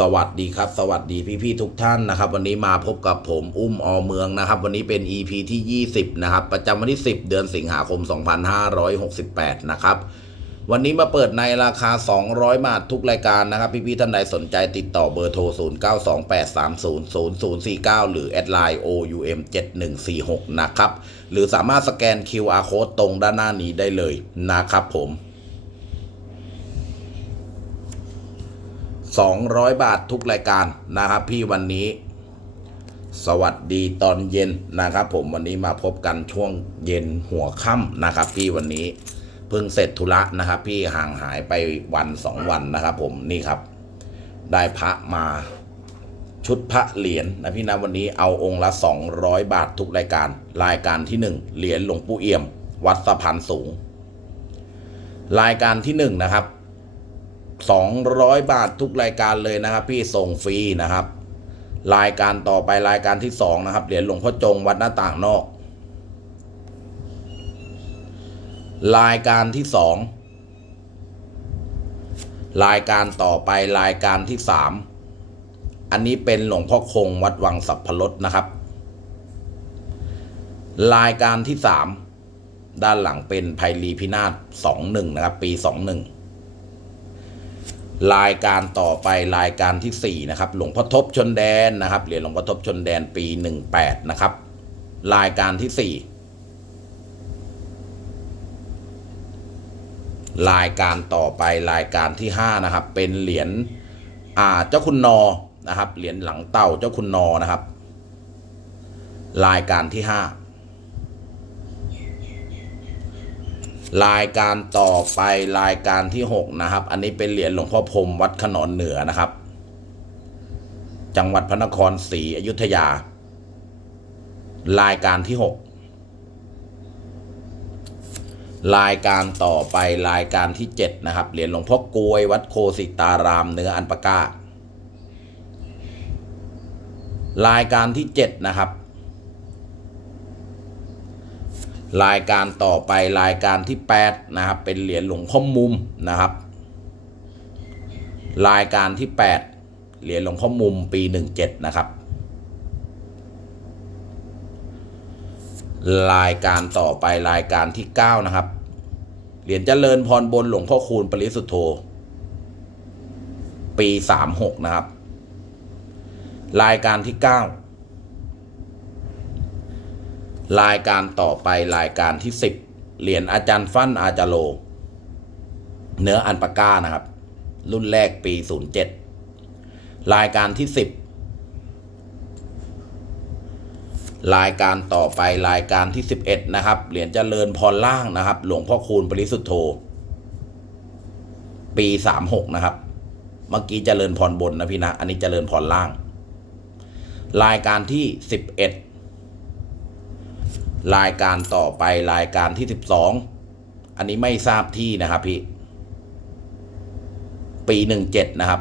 สวัสดีครับ สวัสดีพี่ๆทุกท่านนะครับ วันนี้มาพบกับผมอุ้มอเมืองนะครับ วันนี้เป็น EP ที่ 20 นะครับ ประจำวันที่ 10 เดือนสิงหาคม 2568 นะครับ วันนี้มาเปิดในราคา 200 บาททุกรายการนะครับ พี่ๆท่านใดสนใจติดต่อเบอร์โทร 0928300049 หรือแอดไลน์ OUM 7146 นะครับ หรือสามารถสแกน QR code ตรงด้านหน้านี้ได้เลยนะครับผม 200 บาททุกรายการนะครับ พี่วันนี้ สวัสดีตอนเย็นนะครับ ผมวันนี้มาพบกันช่วงเย็นหัวค่ำนะครับ พี่วันนี้เพิ่งเสร็จธุระนะครับ พี่ห่างหายไปวันสองวันนะครับ ผมนี่ครับ ได้พระมาชุดพระเหรียญนะพี่นะวันนี้เอาองค์ละ 200 บาททุกรายการ รายการที่หนึ่งเหรียญหลวงปู่เอี่ยม วัดสะพานสูง รายการที่หนึ่งนะครับ 200 บาททุกรายการเลยนะครับ พี่ส่งฟรีนะครับ รายการต่อไปรายการที่สองนะครับเหรียญหลวงพ่อจงวัดหน้าต่างนอก รายการที่สองรายการต่อไปรายการที่สามอันนี้เป็นหลวงพ่อคงวัดวังสัพพรสนะครับ รายการที่สามด้านหลังเป็นไพลีพินาศสองหนึ่งนะครับ ปีสองหนึ่ง รายการต่อไปรายการที่ 4 นะครับ หลวงพ่อทบชนแดนนะครับเหรียญหลวงพ่อทบชนแดนปี 18 นะครับ รายการที่ 4 รายการต่อไปรายการที่ 5 นะครับ เป็นเหรียญอ่าเจ้าคุณนอนะครับเหรียญหลังเต่าเจ้าคุณนอนะครับ รายการที่ 5 รายการต่อไปรายการที่ 6 นะครับ อันนี้เป็นเหรียญหลวงพ่อพรมวัดขนอนเหนือนะครับ จังหวัดพระนครศรีอยุธยา รายการที่ 6 รายการต่อไปรายการที่ 7 นะครับ เหรียญหลวงพ่อกลวยวัดโคสิตารามเนื้ออันปะก้ารายการที่ 7 นะครับ รายการต่อไปรายการที่ 8 นะครับ เป็นเหรียญหลวงพ่อมุมนะครับ รายการที่ 8 เหรียญหลวงพ่อมุมปี 17 นะครับ รายการต่อไปรายการที่ 9 นะครับ เหรียญเจริญพรบนหลวงพ่อคูณปริสุทธโธปี 36 นะครับ รายการที่ 9 รายการต่อไปรายการที่ 10 เหรียญอาจารย์ฟั่นอาจารโล เนื้ออันปาก้านะครับ รุ่นแรกปี 07 รายการที่ 10 รายการต่อไปรายการที่ 11 นะครับ เหรียญเจริญพรล่างนะครับ หลวงพ่อคูณปริสุทธโธ ปี 36 นะครับ เมื่อกี้เจริญพรบนนะพี่นะ อันนี้เจริญพรล่าง รายการที่ 11 รายการต่อไปรายการที่ 12 อันนี้ไม่ทราบที่นะครับพี่ ปี 17 นะครับ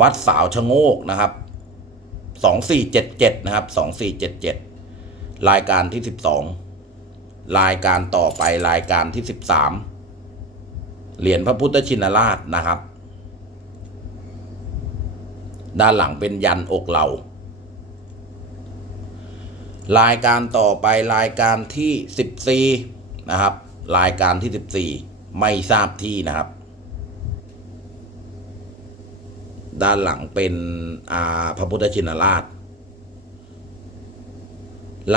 วัดสาวชะโงกนะครับ 2477 นะครับ 2477 รายการที่ 12 รายการต่อไปรายการที่ 13 เหรียญพระพุทธชินราชนะครับ ด้านหลังเป็นยันอกเหล่า รายการต่อไปรายการที่ 14 นะครับ รายการที่ 14 ไม่ทราบที่นะครับ ด้านหลังเป็นอาพระพุทธชินราช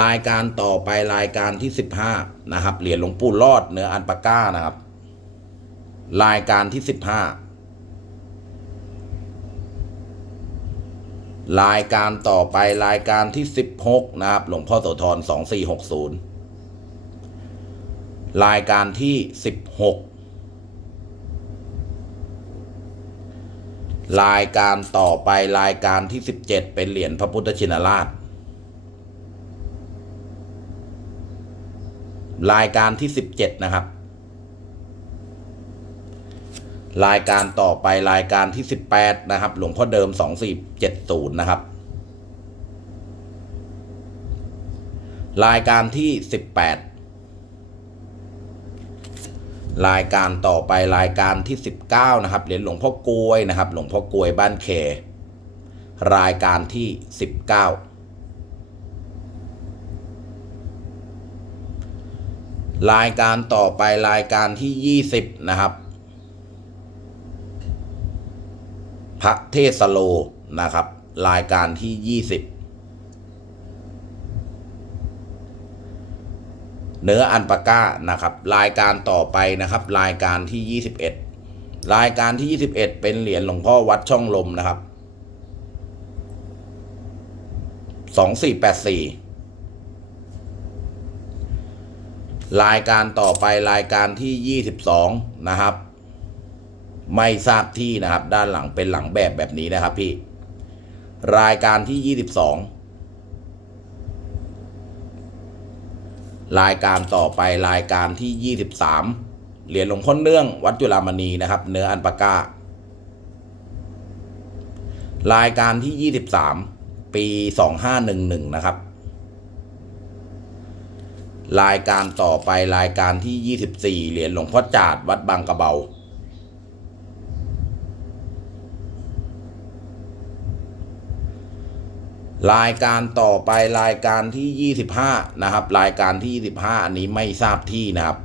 รายการต่อไปรายการที่ 15 นะครับ เหรียญหลวงปู่รอดเนื้ออันปาก้านะครับ รายการที่ 15 รายการต่อไปรายการที่ 16 นะครับ หลวงพ่อโสธร2460 รายการที่ 16 รายการต่อไปรายการที่ 17 เป็นเหรียญพระพุทธชินราช รายการที่ 17 นะครับ รายการต่อไปรายการที่ 18 นะครับ หลวงพ่อเดิม 2470 นะครับ รายการที่ 18 รายการต่อไปรายการที่ 19 นะครับเหรียญหลวงพ่อกลวยนะครับ หลวงพ่อกลวยบ้านเค รายการที่ 19 รายการต่อไปรายการที่ 20 นะครับ พระเทศโลนะครับ รายการที่ 20 เนื้ออันปาก้านะครับ รายการต่อไปนะครับ รายการที่ 21 รายการที่ 21 เป็นเหรียญหลวงพ่อวัดช่องลมนะครับ 2484 รายการต่อไปรายการที่ 22 นะครับ ไม่ทราบที่นะครับ ด้านหลังเป็นหลังแบบแบบนี้นะครับพี่ รายการที่ 22 รายการต่อไปรายการที่ 23 เหรียญหลวงพ่อเนื่อง วัดจุฬามณีนะครับ เนื้ออันปาก้ารายการที่ 23 ปี 2511 นะครับ รายการต่อไปรายการที่ 24 เหรียญหลวงพ่อจาดวัดบางกระเบา รายการต่อไปรายการที่ 25 นะครับ รายการที่ 25 อันนี้ไม่ทราบที่นะครับ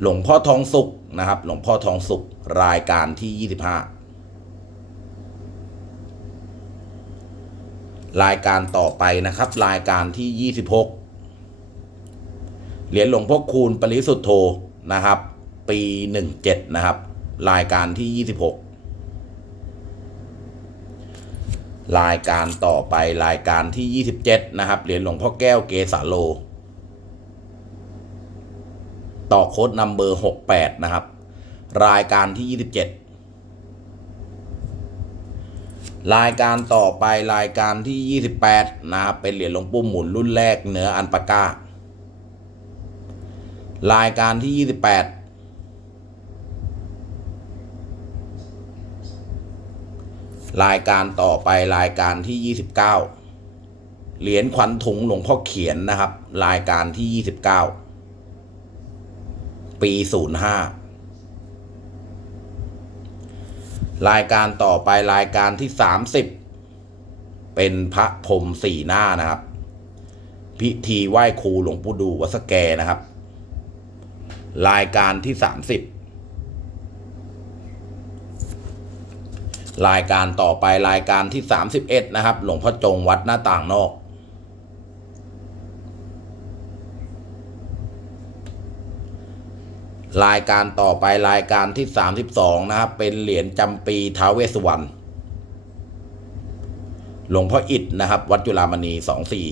หลวงพ่อทองสุกนะครับ หลวงพ่อทองสุกรายการที่ 25 รายการต่อไปนะครับ รายการที่ 26 เหรียญหลวงพ่อคูณปริสุทธโธนะครับ ปี 17 นะครับ รายการที่ 26 รายการต่อไปรายการที่ 27 นะครับ เหรียญหลวงพ่อแก้วเกสาโล ต่อโค้ดนัมเบอร์ 68 นะครับ รายการที่ 27 รายการต่อไปรายการที่ 28 นะครับเป็นเหรียญหลวงปู่หมุนรุ่นแรกเหนืออันปาก้า รายการที่ 28 รายการต่อไปรายการที่ 29 เหรียญขวัญถุงหลวงพ่อเขียนนะครับ รายการที่ 29 ปี 05 รายการต่อไปรายการที่ 30 เป็นพระพรมสี่หน้านะครับ พิธีไหว้ครูหลวงปู่ดูวัสแกนะครับ รายการที่ 30 รายการต่อไปรายการที่ 31 นะครับ หลวงพ่อจงวัดหน้าต่างนอก รายการต่อไปรายการที่ 32 นะครับ เป็นเหรียญจำปีท้าวเวสสุวรรณหลวงพ่ออิฐนะครับ วัดจุฬามณี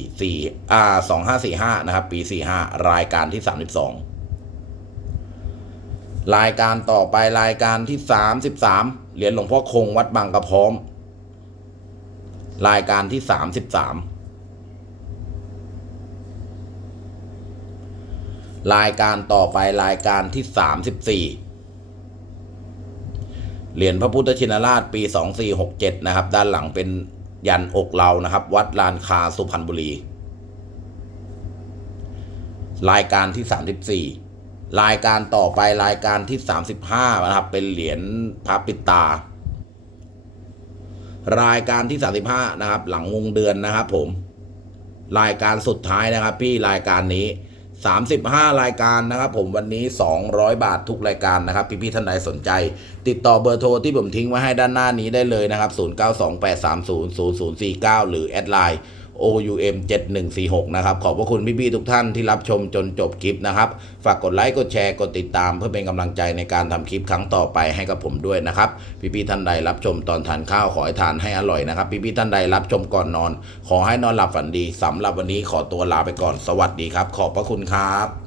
244อ่า2545 นะครับ ปี 45 รายการที่ 32 รายการต่อไปรายการที่ 33 เหรียญหลวงพ่อคงวัดบางกระพร้อม รายการที่ 33 รายการต่อไปรายการที่ 34 เหรียญพระพุทธชินราชปี 2467 นะครับ ด้านหลังเป็นยันอกเรานะครับ วัดลานคาสุพรรณบุรี รายการที่ 34 รายการต่อไปรายการที่ 35 นะครับ เป็นเหรียญพระปิดตา รายการที่ 35 นะครับ หลังวงเดือนนะครับ ผม รายการสุดท้ายนะครับ พี่รายการนี้ 35 รายการนะครับ ผมวันนี้ 200 บาททุกรายการนะครับ พี่ๆท่านใดสนใจ ติดต่อเบอร์โทรที่ผมทิ้งไว้ให้ด้านหน้านี้ได้เลยนะครับ 0928300049 หรือแอดไลน์ OUM 7146นะครับขอบพระคุณพี่ๆทุกท่านที่รับชมจนจบคลิปนะครับ ฝากกดไลค์กดแชร์กดติดตามเพื่อเป็นกำลังใจในการทำคลิปครั้งต่อไปให้กับผมด้วยนะครับ พี่ๆท่านใดรับชมตอนทานข้าวขอให้ทานให้อร่อยนะครับ พี่ๆท่านใดรับชมก่อนนอน ขอให้นอนหลับฝันดีสำหรับวันนี้ขอตัวลาไปก่อนสวัสดีครับ ขอบพระคุณครับ